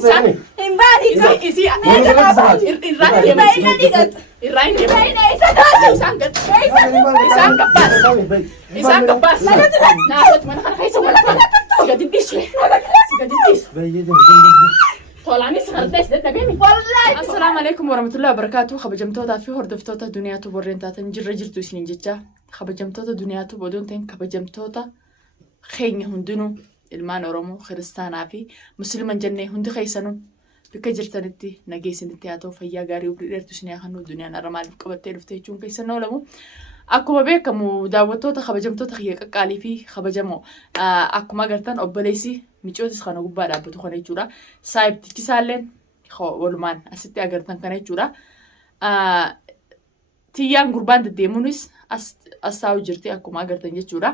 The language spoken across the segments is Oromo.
Imbadi isi السلام عليكم ورحمة الله وبركاته. خبجمتوتا في هردفتوتا دنياتو برينتاتا نجر جرتو سنين جتشا خبجمتوتا دنياتو بدونتين خبجمتوتا خيني هندنو ilmaan oromoo kiristaanaa fi musliiman jennee hundi keessanuu bakka jirtanitti nageessanitti haa ta'u fayyaa gaarii ofii dheertu isin haa kennu duniyaan har'a maaliif qabattee dhufte jechuun keessan oolamu akkuma beekamu daawwattoota kabajamtoota kiyya qaqqaalii fi kabajamoo akkuma agartan obboleessi micootis kana gubbaa dhaabbatu kana jechuudha saayibtichi isaalleen walumaan asitti agartan kana jechuudha tiyyaan gurbaan deddeemuunis as taa'u jirti akkuma agartan jechuudha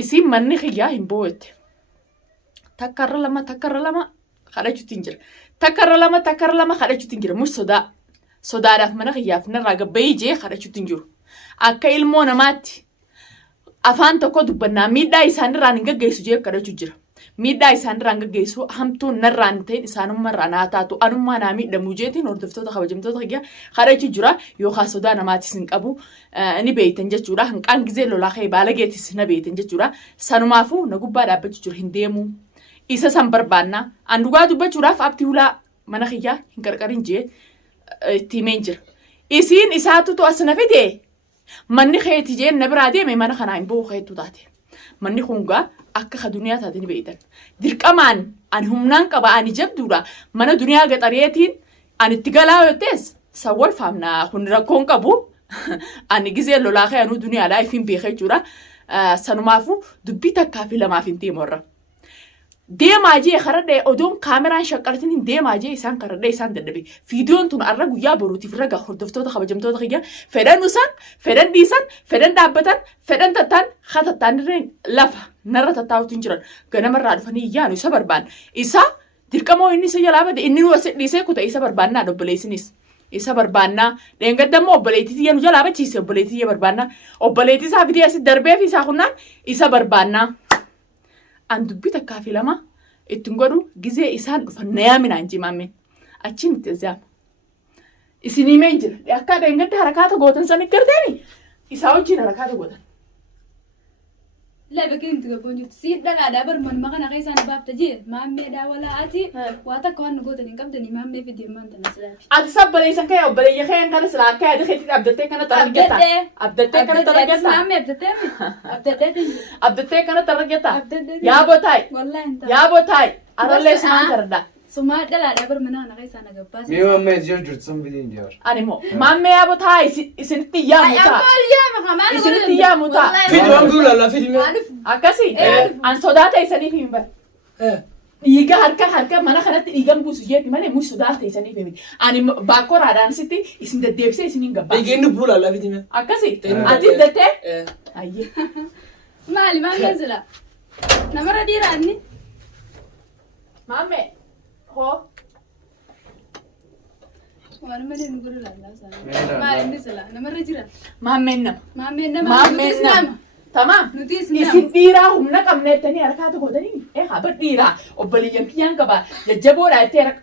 isin manni kiyyaa hin boo'ette. Takkarra lama kadhachuutti hin jira. Takkarra lama kadhachuutti hin jira. Mus sodaadhaaf mana kiyyaaf narraa gabbayii jee kadhachuutti hin jiru. Akka ilmoo namaatti afaan tokko dubbannaa miidhaa isaanirraan hin gaggeessu jee kadhachuu jira. Miidhaa isaanirraan gaggeessu hamtuun narraan ta'in isaanummarraa naa taatu anummaa naa miidhamuu jeetiin hordoftoota kabajamtoota kiyyaa kadhachuu jira yookaan sodaa namaatis hin qabu ni beeytan jechuudha. Hanqaan gizee lolaa ka'ee baalageetis na beeytan jechuudha. Sanumaafuu na gubbaa dhaabbachuu jira hin deemu. Isa san barbaanna an dhugaa dubbachuudhaaf abdii hulaa mana kiyyaa hin qarqarin jee itti himeen jira. Isiin isaatutu as na fide manni keeti jeen na biraa deeme mana kanaa hin boo'u keetu taate. Manni kungaa akka ka duniyaa taate ni beeytan. Dirqamaan ani humnaan qaba ani jabduudha mana duniyaa gaxareetiin ani itti galaa yootees sawwal faamnaa kun rakkoon qabu ani gizee lolaa kee anuu duniyaadhaa ifiin beeka jechuudha. Sanumaafuu dubbii takkaa fi lamaaf hin deemorra. Deemaa jee karadhee odoon kaameraan shaqqalatiin deemaa jee isaan karadhee isaan dadhabe. Fiidiyoon tun arra guyyaa boruutiif ragaa hordoftoota kabajamtoota kiyyaa fedhan usan, fedhan dhiisan, fedhan dhaabbatan, fedhan tattaan hatattaan irreen lafa narra tattaa'utu hin jiran. Ganamarraa dhufanii iyyaanu isa barbaan. Isa dirqamoo inni isa jalaa bade inni nuwa dhiisee kuta isa barbaannaa obboleessinis. Isa barbaannaa dheengaddammoo obboleettii iyyaanu jalaa bachiise obboleettii iyya barbaannaa. Obboleettii isaa fidee asi darbee fi isaa kunnaan isa barbaannaa. An dubbii takkaa fi lama ittiin godhu gizee isaan dhufan na yaaminaan jimaameen achiin itti azaamu. Isin himee jira akka dheengadda harakaata gootan san garteeni isaa wajjin harakaata gootan. Laa bakka inni gabboon jirtu si dhagaadhaa barman maqaan akka isaan baafta jee maammeedhaa walaa ati waa takka waan gootan hin qabdanii maammee fi deemaan tana silaati. Ati sabboleessan kee obboleeyya kee kana silaa akka yaada keetti abdattee kana targeetta. Abdattee kana targeetta. Maammee abdattee mi? Abdattee. Abdattee kana targeetta. Yaaboo taayi. Wallaahi hin ta'a. Yaaboo taayi. Arallee sumaan tarda. Sumaa dhalaadhaa barman akka isaan agabbaasa. Mee maammee ijoo jirtu sun bidiin jiru. Ani moo maammee yaaboo taayi isinitti yaamu ta'a. Isinitti yaamu ta'a. Fidi waan gulaa laa fidi mee. Akkasii an sodaata isaniif hin bara. Dhiiga harka mana kanatti dhiigan buusu jeetti malee muus sodaata isaniif hin ani baakoraadhaan sitti isin deddeebisee isin hin gabbaa. Dhiigeen buulaa laa fidi mee. Akkasii ati dattee. Ayyee. Maali maammee sila? Namarra dhiiraanni? Maammee hoo. Waan malee nu godhu laallaa isaanii. Maali inni sila? Namarra jira? Maammeen nama. Maammeen nama. Maammeen nama. Tamam. Nutis nama. Isin dhiiraa humna qabneettanii harkaata godhanii haba dhiiraa obboleeyyan kiyyaan qaba jajjaboodhaa jettee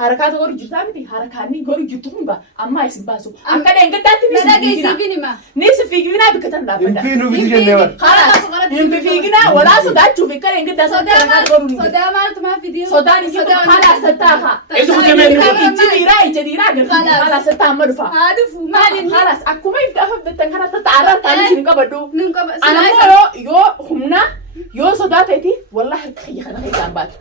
harakaata godhu jirtaa miti harakaanni godhu jirtu hunda amma isin baasu akka dheengaddaatti ni si fiiginaa bikkatan dhaabbata. Infiinuu biti jennee bara. Hin fiiginaa walaa sodaachuuf akka dheengaddaa harakaata godhu ni sodaa maaltu maa fidee? sodaan isi haala asattaa haa. Ija dhiiraa agarsiisa haala asattaa amma dhufa. Haa dhufu maali inni? Haalas akkuma itti afabdattan kana tattaarraa taa'anii isin qabadhu. Nun qaba. Anammoo yoo humna yoo sodaateeti wallahi harka kiyya kana keessaan baatu.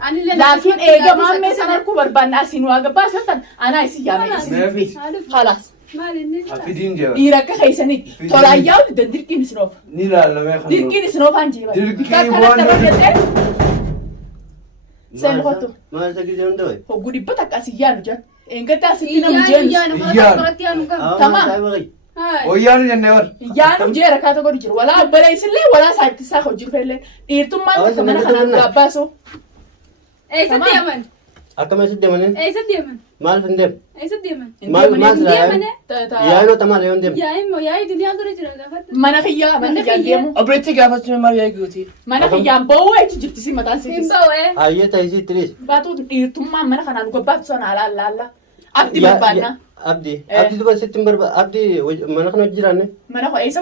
Laakiin eega maammee sana harkuu barbaanna asiin waa gabbaa sattan anaa isin yaame isin haalas. Maali inni? Fidiin jiru. Dhiira akka keessanii tolaayyaa hojjetan dirqiin isin oofa. Ni laalamee kan. Dirqiin isin oofaan jeeba. Dirqii waan Sen hotu. Maal sagir jam doy? Hogguu dhibbata akkasii yaadu jira. Eeggataa asitti nama jeenu. Tamam. Oyyaan jennee bara. Yaanu jeera kaata godhu jiru. Walaa obboleessillee walaa saayittisaa hojii feellee dhiirtummaan mana kanaan gaabbaasu. Eessatti aman? Akkam eessa deemanii? Eessa deeman? Maal fin deem? Eessa deeman? Maal sila Deemane? yaa'ii nota maal yoon deem? Yaa'ii duniyaa gara jira gaafadhu. Mana kiyyaa deemu. Obboleettii gaafachuu maal yaa'ii gooti? Mana kiyyaan ba'uu jechuun jirti si mataan Hin siitis. ba'ee. Hayyee ta'isii ittiris. Baatu dhiirtummaan mana kanaan gobbaatu sana alaalla. Abdi barbaadna. Abdi duba sitti barba abdi mana kana hojii jiraanne. Mana koo eessa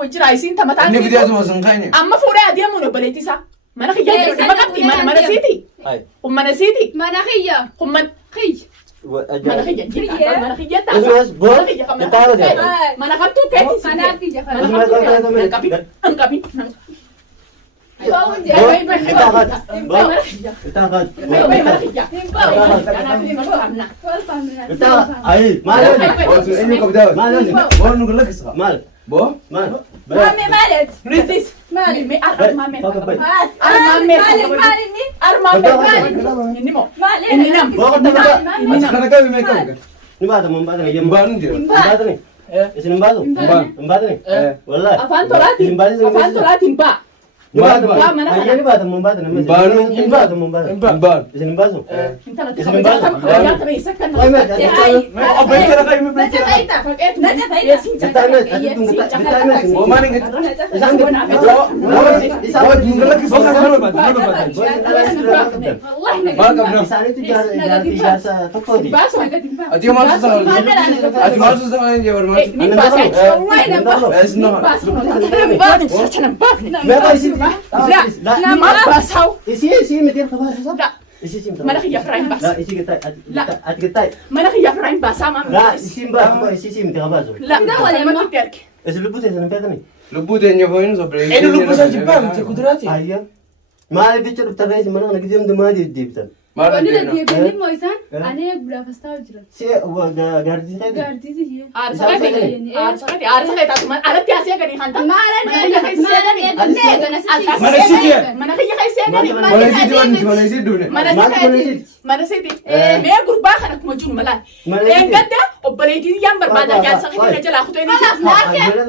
wajjira isiin tamataan Inni bitaa tuma sun kaine. amma fuudhee adeemuun obboleettii isaa. Mana kiyyaa jiru dhimma qabdi mana siiti. Hayi. Kun mana siiti. Mana kiyya. Kun mana kiyya jira. Mana kiyya Isumas boo itaara ta'a. deema. Mana kamtuu keetti si Mana kiyya. Hanqabi. Ba'uun Boo itaakat. Boo itaakat. Itaakat. Ayi maal yoon? Wasu inni kabdaa. Maal yoon? Boo nu gala kisa. Maal? Boo. Maal? Mami maalet? Ritis. Maali? Armame. Bakabay. Armame. Inni moo. Maali? Inni nam. Boo katama. Ati kana kami mee kamu kan? Ni baata mun baata ni yem. Mbaan jira. Baata ni. Isin hin baatu? Hin baata ni. Wallahi. Afaan tolaatiin ba'a. Ni baata Waa mana kana. Hayyee ni baata mun baata ni. Baanu. Hin baata mun baata. Mbaan. Isin hin baatu? Intala nyaata beeysa kan Wayi mee ati Obboleettii kana kami mee? Boo maani ngati. isaan Boo nu gala kisa. Maal qabna? isaaniitu ijaarsa tokkooti. Ati maal susana? Ati maal susana inni jabar maal? Meeqa isin? Baasaw. Isii miti qabaasa. Isii Mana kiyya firaayin baasa. La isii gattai. Ati gattai. Mana kiyya firaayin baasaa La maama. isiin baatu isii miti qabaasu. La namatti arge. Isin lubbuu teessan feetani. Lubbuu teenya fooyyinus obboleettii. Eenyu lubbusa jibbaa miti kuduraati. Ayya. Maal bicha dhuftarree isin mana kana gideemtu maal deebtan? Maal Wanni deemna? deddeebiin moo isaan? Ani eeguudhaaf as taa'u jira. Si gaardii ta'e. Gaartiisi jee. Aarsa taatuma alatti asee gadi kan ta'u. Mana siiti. Mana kiyya keessee gadi. Mana siiti wanti mana siiti duune. Mana siiti. Mee gurbaa kan akkuma jiru malaan. Eeggadda obboleettii yaan barbaada jaarsa keenya jalaa kutee ni jira.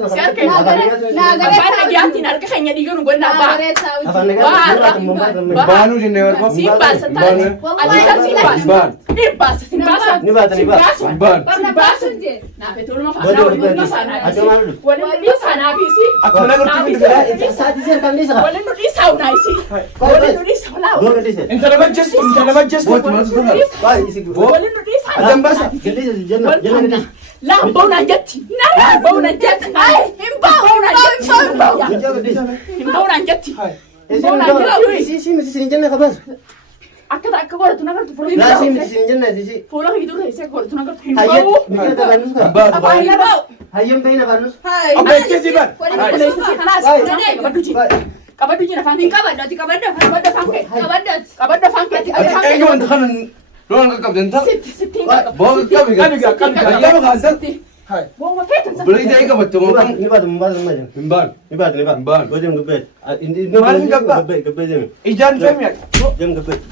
Si arge. Afaan dhagiyaatiin harka keenya dhiiganu godhannaa ba'a. Baanuu jennee barbaadu. Si baasa taate. Ati kan si baasa. Ni baasa. Si baasa. Ni baata ni baata. Baan. Si baasa. Naafee toluma faana waliin saanaa. Waliin saanaa biisi. Akkana gurgurtuu fidee. Saati seer kan dhiisa. Waliin nudii saawunaa isi. Waliin nudii saawunaa. Goga dhiise. Intala majjestu. Booti maal susana? Baay'ee isi. Waliin nudii saawunaa. Adan baasa. Gallisa jenna jenna gadi. Laa baunaan jetti. Naa baunaan jetti. Hin baunaan jetti. Hin baunaan jetti. Isi miti sin jenna qabaas. Akka godhatu nagartu fuula Laa isi hiduu miti sin jenna isi. fuula hiduu ta'e godhatu nagartu hin Hayyee bahu. mikira tabaanus ka. Baatu Afaan baay'ee. hin bahu. Hayyeen bayina baanus. Obboleettii si ban. Qabaddu jira afaan kee. Qabaddu afaan kee. Qabaddu afaan kee. Ati eenyu wanta kana loon qaqqabdan ta'a. Sittiin Boo qaqqabi qaqqabi. Qaqqaba kaasa. Booma feetan sa. Obboleettii ta'ee qabatte moo kan? Ni baata mun baata nama jenna. Hin baan. Ni baata ni baata. Baan. Godeem gabbeet. Maal fi gabbaa? Gabbee deeme. Ijaan feemiya. Deem gabbeet.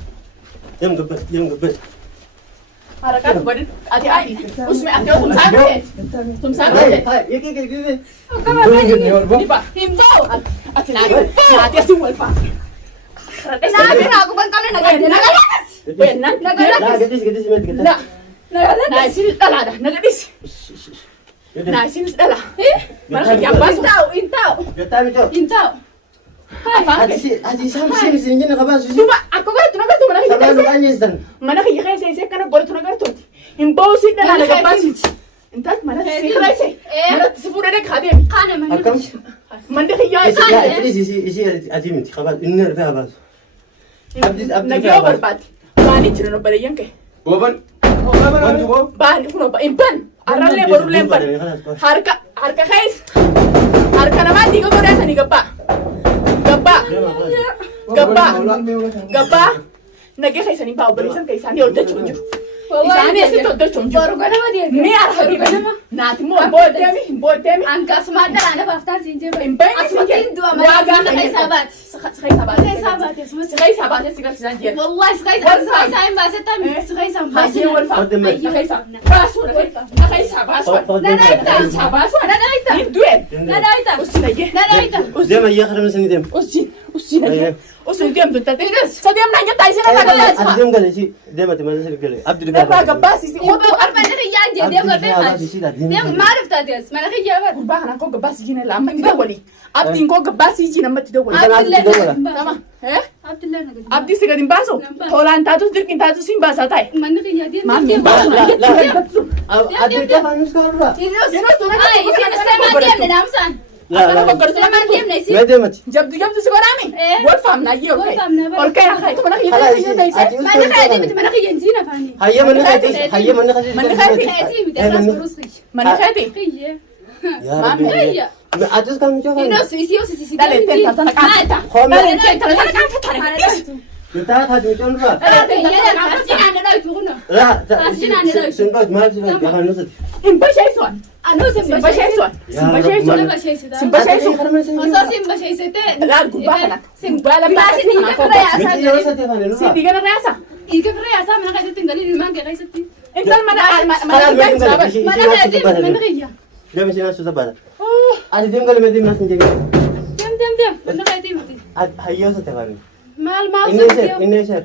Deem gabbeet. Deem gabbeet. Harakaatu godhin. Ati usme ati yoo tumsaan godhe. Tumsaan godhe. Loon jennee barbaadu. Ni ba. Hin bahu. Ati naati asin wal faa. Laa gadis gadis meeti gadis. Naa isin dhalaadha. Nagadhisi. Naa isin dhala. Mana kiyyaa baasu. Gattaa bitoo. Afaan kee. Ati isaan siin sin jenna qabaasu. Duuba akka godhatu nagartu mana kiyya Sabaan keessa. qaanyeessan. Mana kiyya keessa isee akkana godhatu nagartuuti. Hin bahu si dhalaa naga baasiiti. Intal mana si reese. Mana si fuudhee kaadee. Akkam? Manda kiyyaa Isi ati miti qabaas inni rafee qabaasu. Nagiyoo barbaade. Baanii jiran obboleeyyan kee. Booban. Wanti boo. Baanii kun obbo hin ban. Arrallee borullee hin ban. Harka keessa. Harka namaa dhiiga godhatanii gabbaa. Gabbaa. Nagee keessanii baa obboleessan keessaanii hojjechuu hin jiru. Isaanii asitti hojjechuu hin jiru. Ni arha dhiibani. Naati immoo hin booddeemi. Hin booddeemi. Hin bahin si jee. Waagaa keessa baate. Sikeessa baate si garsiisan jee. Haasee wal fa'a. Keessa. Baasuudha. Keessa baasuudha. Hin du'e. Usi nagee. Deema iyyaa kadhamni sanii deema. Usi. usiin usiin deemtu taate sadeem naan jettaa isin irraa galleesfa Ati deem gale si deemati mana sirri gale. Abdi irraa gabbaasisi Obbo Arba diri yaa jee deemu galbee deemu maaliif taatees mana kiyyaa bar. gurbaa kanaan koo gabbaasii jiina laa ammatti dawwali abdiin koo gabbaasii jiina ammatti dawwali sama Abdillee na gadi. abdii si gadi hin baasu toolaan taatus dirqiin taatus hin baasaa taa'e Manni kiyyaa deemu. maamni hin baasu naan jettu Ati qafaan iskaarra. Mee deemati. jabdu jabdu si godhaami wal faamnaa yoo Wal ta'e faamnaa bara. ol ka'e haa ta'e mana Hala kiyyaa isi ta'e ati Mana kiyyaa deemti mana kiyyaa jiina faani. hayya manni kati hayya manni kati. Manni kati. Kiyyaa miti irraas barus kiyya. mana ka'e Kiyyaa. Yaa rabbi. Kiyyaa. Atis kam joofa. Inos isi osi isi. dhaletteen taatana qaanfata Hoomee. dhaletteen taatana qaanfata Mitaa taati micoon irraa. Sindoot maal sindoot gafaan nusati. hin basheessuan hin basheessuan hin basheessuan sin basheessu laal gurbaa kana gurbaa labbaa kana koo Miti yoo sati afaan si nurraa. digana reasa intal mana Deemi sinaa suusa baata. Ati deem gale mee deem naas hin jeebi. Hayya sati afaan. Inni eesseer.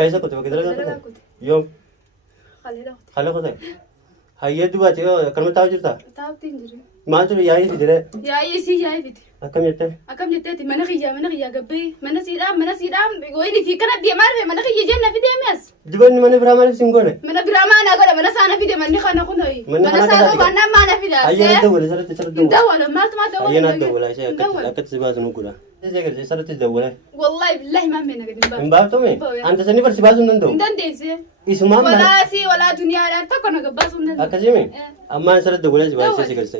Eessa kutte bakka dalagaa kutte. Yoom haala kutte. Hayya dubaati yoo akkanuma taa'u jirta. Maal ture yaa'ii fidire. Akkam jettee. Akkam jetteeti mana kiyyaa gabbee mana siidhaan wayini fi kana deemaa mana kiyya jenna fi deemias. Dibanni mana biraa maaliif sin goone? Mana biraa maana godha mana saana fide manni kana kunoyi. Manni Mana kana saana kana baannaan maana fida. Hayya dawwale sarratti sarratti dawwale. Dawwala maaltu maa dawwala. Hayya naaf dawwala ishee akkatti si baasu nu godha. Ishee gadi sarratti dawwale. Wallahi billahi maamee na gadi Hin baaftume? Anta sanii barsi baasuu hin danda'u. Hin dandeesse. Isumaan maal? Walaa si walaa duniyaadhaan tokko na gabbaasuu hin danda'u. Akkasimi? Ammaan sarratti dawwale si baasee si galsa.